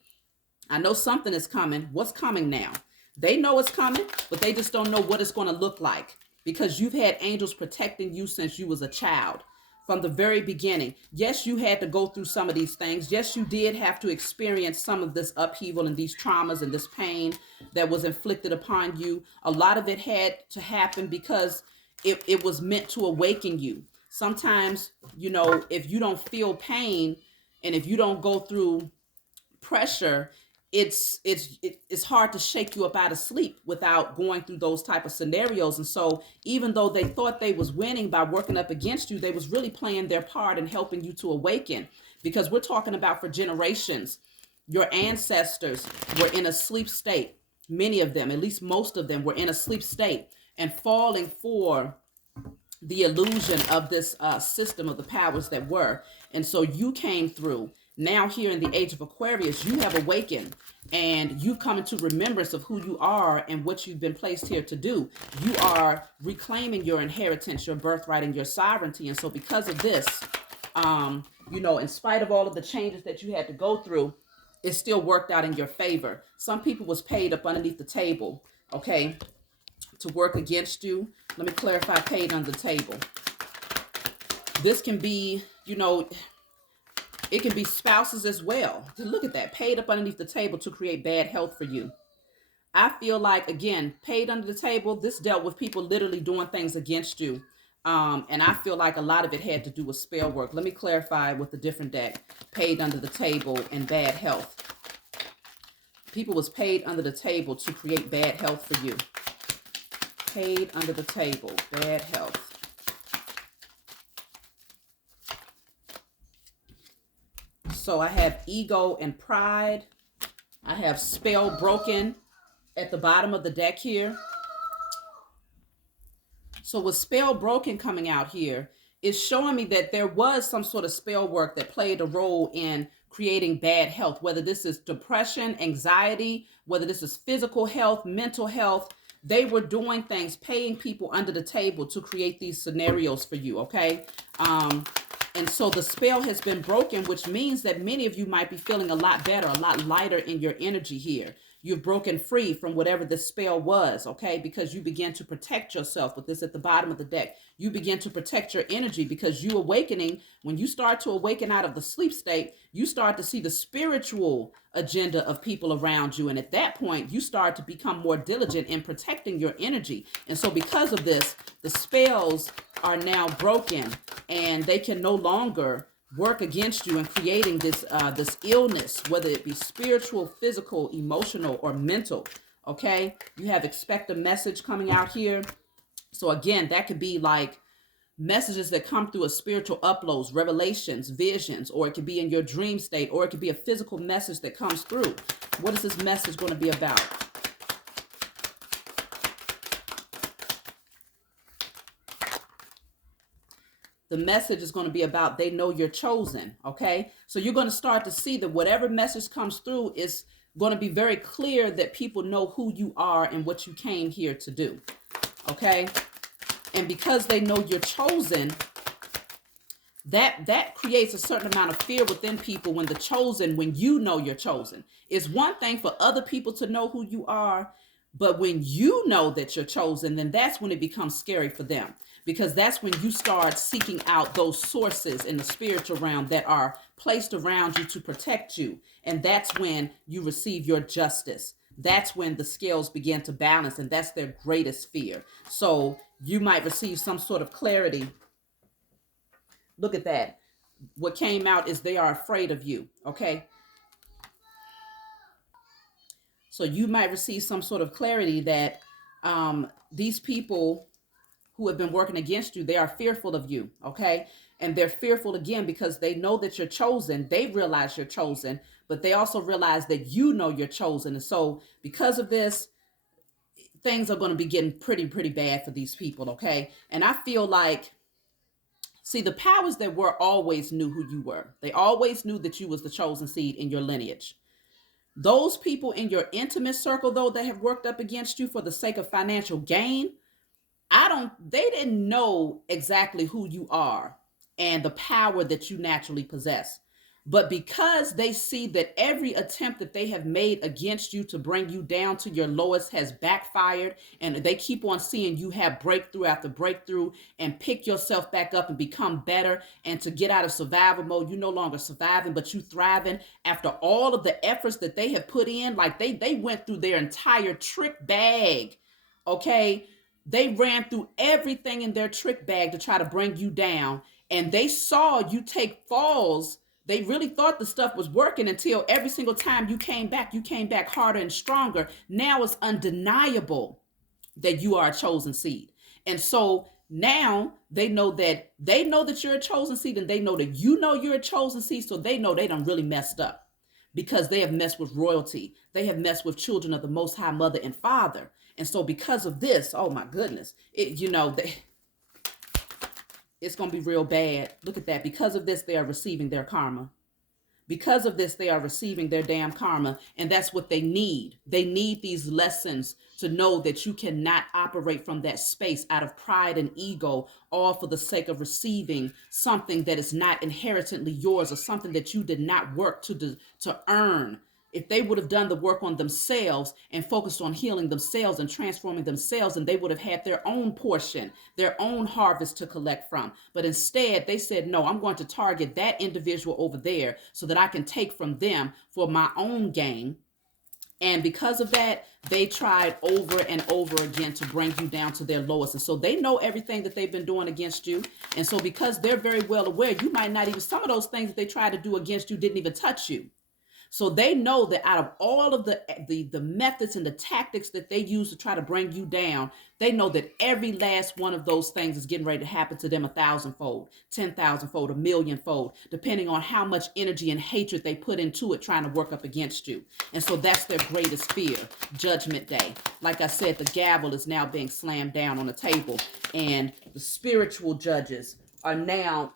I know something is coming. What's coming now? They know it's coming, but they just don't know what it's going to look like, because you've had angels protecting you since you was a child, from the very beginning. Yes, you had to go through some of these things. Yes, you did have to experience some of this upheaval and these traumas and this pain that was inflicted upon you. A lot of it had to happen because it was meant to awaken you. Sometimes, if you don't feel pain and if you don't go through pressure, it's hard to shake you up out of sleep without going through those type of scenarios. And so even though they thought they was winning by working up against you, they was really playing their part in helping you to awaken, because we're talking about for generations your ancestors were in a sleep state. Many of them, at least most of them, were in a sleep state and falling for the illusion of this system of the powers that were. And so you came through. Now here in the age of Aquarius, you have awakened and you've come into remembrance of who you are and what you've been placed here to do. You are reclaiming your inheritance, your birthright, and your sovereignty. And so because of this, in spite of all of the changes that you had to go through, it still worked out in your favor. Some people was paid up underneath the table, okay, to work against you. Let me clarify paid under the table. This can be, it can be spouses as well. Look at that, paid up underneath the table to create bad health for you. I feel like, again, paid under the table, this dealt with people literally doing things against you. And I feel like a lot of it had to do with spell work. Let me clarify with a different deck. Paid under the table and bad health. People was paid under the table to create bad health for you. Paid under the table, bad health. So I have ego and pride. I have spell broken at the bottom of the deck here. So with spell broken coming out here, it's showing me that there was some sort of spell work that played a role in creating bad health, whether this is depression, anxiety, whether this is physical health, mental health. They were doing things, paying people under the table to create these scenarios for you, okay? And so the spell has been broken, which means that many of you might be feeling a lot better, a lot lighter in your energy here. You've broken free from whatever the spell was, okay? Because you begin to protect yourself with this at the bottom of the deck. You begin to protect your energy because you awakening, when you start to awaken out of the sleep state, you start to see the spiritual agenda of people around you. And at that point, you start to become more diligent in protecting your energy. And so because of this, the spells are now broken and they can no longer work against you in creating this this illness, whether it be spiritual, physical, emotional, or mental. Okay, you have expect a message coming out here. So again, that could be like messages that come through a spiritual uploads, revelations, visions, or it could be in your dream state, or it could be a physical message that comes through. What is this message going to be about? The message is going to be about they know you're chosen, okay? So you're going to start to see that whatever message comes through is going to be very clear that people know who you are and what you came here to do. Okay? And because they know you're chosen, that creates a certain amount of fear within people when you know you're chosen. It's one thing for other people to know who you are, but when you know that you're chosen, then that's when it becomes scary for them, because that's when you start seeking out those sources in the spiritual realm that are placed around you to protect you. And that's when you receive your justice. That's when the scales begin to balance, and that's their greatest fear. So you might receive some sort of clarity. Look at that. What came out is they are afraid of you. Okay. So you might receive some sort of clarity that these people who have been working against you, they are fearful of you. Okay. And they're fearful again because they know that you're chosen. They realize you're chosen, but they also realize that you know you're chosen. And so because of this, things are going to be getting pretty bad for these people. Okay. And I feel like, see, the powers that were always knew who you were. They always knew that you was the chosen seed in your lineage. Those people in your intimate circle, though, that have worked up against you for the sake of financial gain, they didn't know exactly who you are and the power that you naturally possess. But because they see that every attempt that they have made against you to bring you down to your lowest has backfired, and they keep on seeing you have breakthrough after breakthrough and pick yourself back up and become better, and to get out of survival mode, you no longer surviving, but you thriving after all of the efforts that they have put in. Like they went through their entire trick bag. Okay. They ran through everything in their trick bag to try to bring you down, and they saw you take falls. They really thought the stuff was working until every single time you came back harder and stronger. Now it's undeniable that you are a chosen seed. And so now they know that you're a chosen seed, and they know that you know you're a chosen seed. So they know they done really messed up, because they have messed with royalty. They have messed with children of the Most High Mother and Father. And so because of this, oh my goodness, it's going to be real bad. Look at that. Because of this, they are receiving their karma. Because of this, they are receiving their damn karma. And that's what they need. They need these lessons to know that you cannot operate from that space out of pride and ego, all for the sake of receiving something that is not inherently yours, or something that you did not work to earn. If they would have done the work on themselves and focused on healing themselves and transforming themselves, and they would have had their own portion, their own harvest to collect from. But instead, they said, no, I'm going to target that individual over there so that I can take from them for my own gain. And because of that, they tried over and over again to bring you down to their lowest. And so they know everything that they've been doing against you. And so because they're very well aware, you might not even, some of those things that they tried to do against you didn't even touch you. So they know that out of all of the methods and the tactics that they use to try to bring you down, they know that every last one of those things is getting ready to happen to them 1,000-fold, 10,000-fold, 1,000,000-fold, depending on how much energy and hatred they put into it trying to work up against you. And so that's their greatest fear, Judgment Day. Like I said, the gavel is now being slammed down on the table, and the spiritual judges are now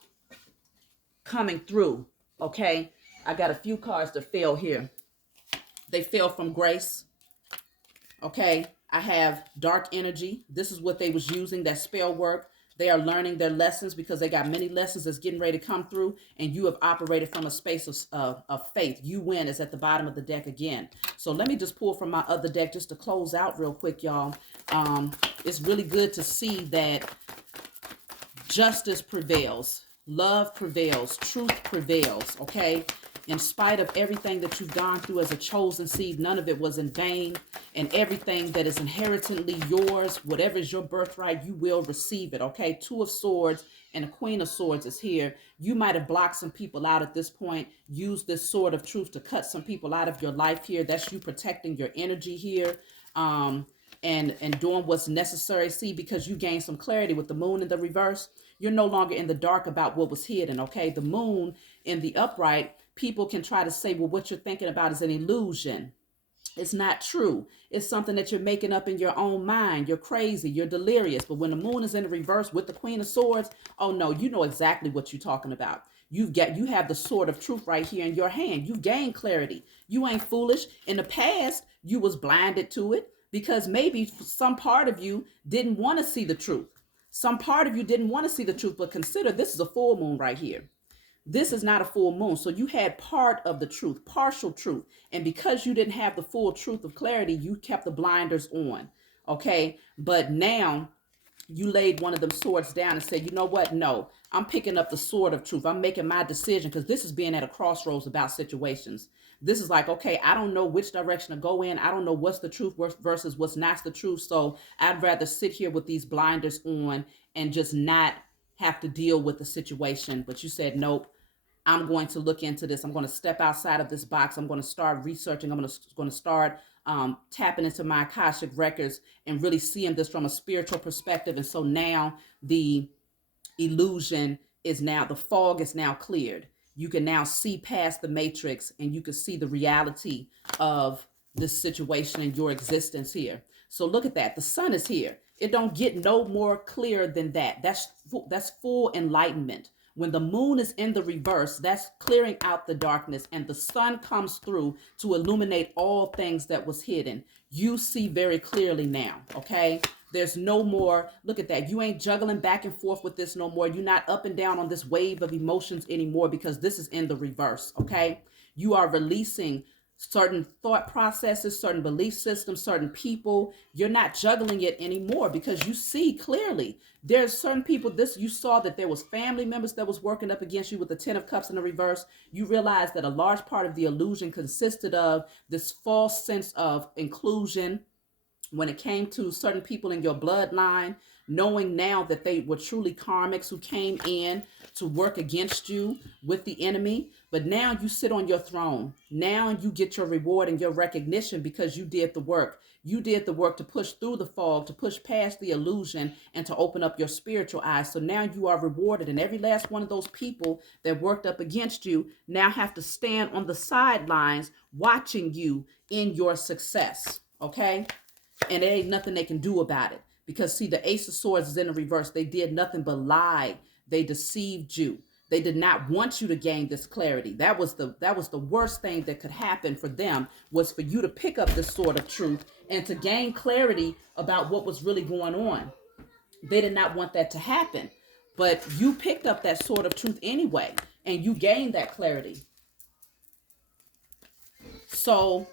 coming through, okay? I got a few cards that fell here. They fell from grace. Okay. I have dark energy. This is what they was using, that spell work. They are learning their lessons because they got many lessons that's getting ready to come through, and you have operated from a space of faith. You win is at the bottom of the deck again. So let me just pull from my other deck just to close out real quick, y'all. It's really good to see that justice prevails. Love prevails. Truth prevails. Okay. In spite of everything that you've gone through as a chosen seed, none of it was in vain. And everything that is inherently yours, whatever is your birthright, you will receive it, okay? Two of Swords and a Queen of Swords is here. You might have blocked some people out at this point. Use this sword of truth to cut some people out of your life here. That's you protecting your energy here. And doing what's necessary. See, because you gained some clarity with the moon in the reverse, you're no longer in the dark about what was hidden, okay? The moon in the upright, people can try to say, well, what you're thinking about is an illusion. It's not true. It's something that you're making up in your own mind. You're crazy. You're delirious. But when the moon is in the reverse with the Queen of Swords, oh no, you know exactly what you're talking about. You have the sword of truth right here in your hand. You gain clarity. You ain't foolish. In the past, you was blinded to it because maybe some part of you didn't want to see the truth. Some part of you didn't want to see the truth, but consider this is a full moon right here. This is not a full moon. So you had part of the truth, partial truth. And because you didn't have the full truth of clarity, you kept the blinders on. Okay. But now you laid one of them swords down and said, you know what? No, I'm picking up the sword of truth. I'm making my decision because this is being at a crossroads about situations. This is like, okay, I don't know which direction to go in. I don't know what's the truth versus what's not the truth. So I'd rather sit here with these blinders on and just not have to deal with the situation. But you said, nope, I'm going to look into this. I'm going to step outside of this box. I'm going to start researching. I'm going to start tapping into my Akashic records and really seeing this from a spiritual perspective. And so now the illusion is now, the fog is now cleared. You can now see past the matrix and you can see the reality of this situation and your existence here. So look at that. The sun is here. It don't get no more clear than that. That's full enlightenment. When the moon is in the reverse, that's clearing out the darkness and the sun comes through to illuminate all things that was hidden. You see very clearly now, okay? There's no more, look at that. You ain't juggling back and forth with this no more. You're not up and down on this wave of emotions anymore because this is in the reverse, okay? You are releasing certain thought processes, certain belief systems, certain people. You're not juggling it anymore because you see clearly. There's certain people, you saw that there was family members that was working up against you with the 10 of cups in the reverse. You realize that a large part of the illusion consisted of this false sense of inclusion when it came to certain people in your bloodline, knowing now that they were truly karmics who came in to work against you with the enemy. But now you sit on your throne. Now you get your reward and your recognition because you did the work. You did the work to push through the fog, to push past the illusion, and to open up your spiritual eyes. So now you are rewarded. And every last one of those people that worked up against you now have to stand on the sidelines watching you in your success. Okay? And there ain't nothing they can do about it. Because see, the Ace of Swords is in the reverse. They did nothing but lie. They deceived you. They did not want you to gain this clarity. That was the worst thing that could happen for them, was for you to pick up this sword of truth and to gain clarity about what was really going on. They did not want that to happen. But you picked up that sword of truth anyway, and you gained that clarity. So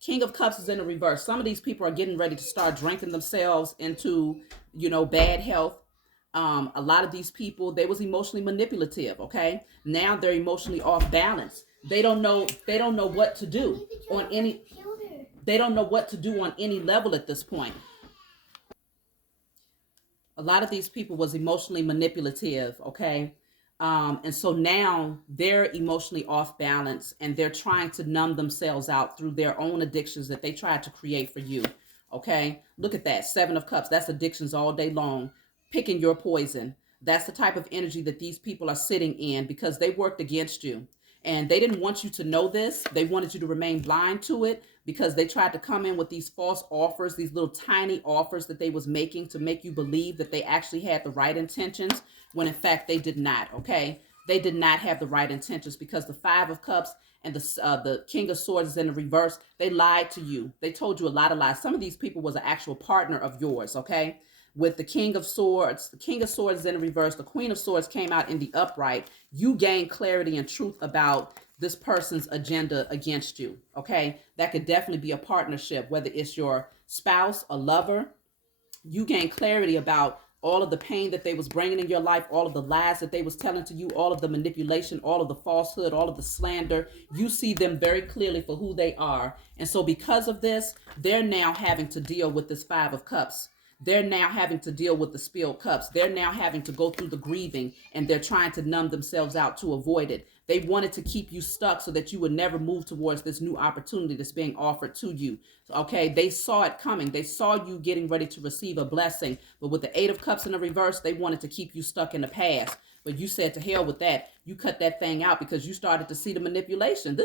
King of Cups is in the reverse. Some of these people are getting ready to start drinking themselves into, bad health. A lot of these people, they was emotionally manipulative. Okay. Now they're emotionally off balance. They don't know what to do on any, they don't know what to do on any level at this point. A lot of these people was emotionally manipulative. Okay. And so now they're emotionally off balance and they're trying to numb themselves out through their own addictions that they tried to create for you. Okay. Look at that. 7 of Cups. That's addictions all day long. Picking your poison. That's the type of energy that these people are sitting in because they worked against you. And they didn't want you to know this. They wanted you to remain blind to it because they tried to come in with these false offers, these little tiny offers that they was making to make you believe that they actually had the right intentions, when in fact they did not. Okay, they did not have the right intentions because the 5 of Cups and the King of Swords is in the reverse. They lied to you. They told you a lot of lies. Some of these people was an actual partner of yours. Okay. With the King of Swords is in the reverse. The Queen of Swords came out in the upright. You gain clarity and truth about this person's agenda against you. Okay. That could definitely be a partnership, whether it's your spouse, a lover. You gain clarity about all of the pain that they was bringing in your life, all of the lies that they was telling to you, all of the manipulation, all of the falsehood, all of the slander. You see them very clearly for who they are. And so because of this, they're now having to deal with this 5 of Cups. They're now having to deal with the spilled cups. They're now having to go through the grieving, and they're trying to numb themselves out to avoid it. They wanted to keep you stuck so that you would never move towards this new opportunity that's being offered to you. Okay, they saw it coming. They saw you getting ready to receive a blessing. But with the 8 of Cups in the reverse, they wanted to keep you stuck in the past. But you said to hell with that. You cut that thing out because you started to see the manipulation.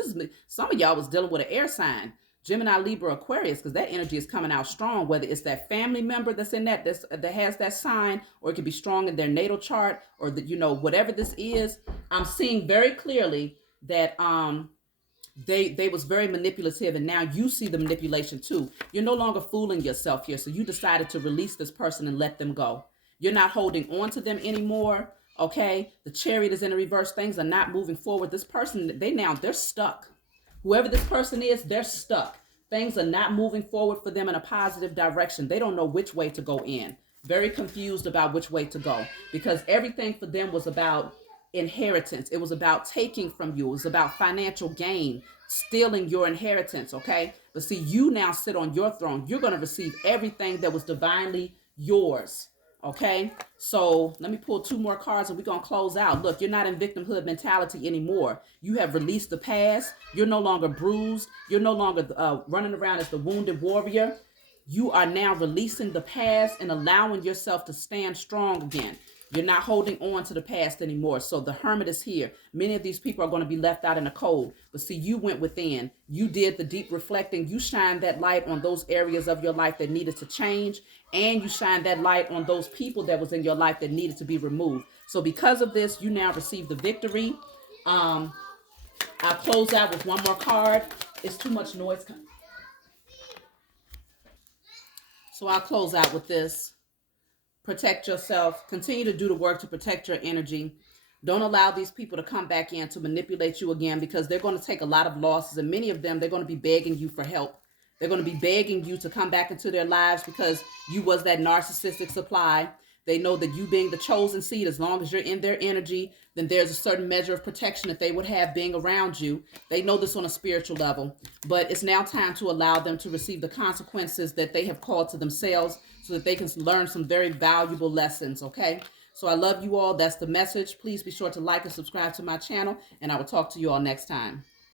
Some of y'all was dealing with an air sign. Gemini, Libra, Aquarius, because that energy is coming out strong, whether it's that family member that has that sign, or it could be strong in their natal chart, or that, whatever this is. I'm seeing very clearly that they was very manipulative, and now you see the manipulation too. You're no longer fooling yourself here, so you decided to release this person and let them go. You're not holding on to them anymore. Okay, the Chariot is in a reverse. Things are not moving forward. This person, they're stuck. Whoever this person is, they're stuck. Things are not moving forward for them in a positive direction. They don't know which way to go in. Very confused about which way to go, because everything for them was about inheritance. It was about taking from you. It was about financial gain, stealing your inheritance, okay? But see, you now sit on your throne. You're going to receive everything that was divinely yours, okay? So let me pull two more cards and we're going to close out. Look, you're not in victimhood mentality anymore. You have released the past. You're no longer bruised. You're no longer running around as the wounded warrior. You are now releasing the past and allowing yourself to stand strong again. You're not holding on to the past anymore. So the Hermit is here. Many of these people are going to be left out in the cold. But see, you went within. You did the deep reflecting. You shined that light on those areas of your life that needed to change. And you shined that light on those people that was in your life that needed to be removed. So because of this, you now receive the victory. I'll close out with one more card. It's too much noise. So I'll close out with this. Protect yourself. Continue to do the work to protect your energy. Don't allow these people to come back in to manipulate you again, because they're going to take a lot of losses, and many of them, they're going to be begging you for help. They're going to be begging you to come back into their lives because you was that narcissistic supply. They know that you being the chosen seed, as long as you're in their energy, then there's a certain measure of protection that they would have being around you. They know this on a spiritual level, but it's now time to allow them to receive the consequences that they have called to themselves, so that they can learn some very valuable lessons, okay? So I love you all. That's the message. Please be sure to like and subscribe to my channel, and I will talk to you all next time.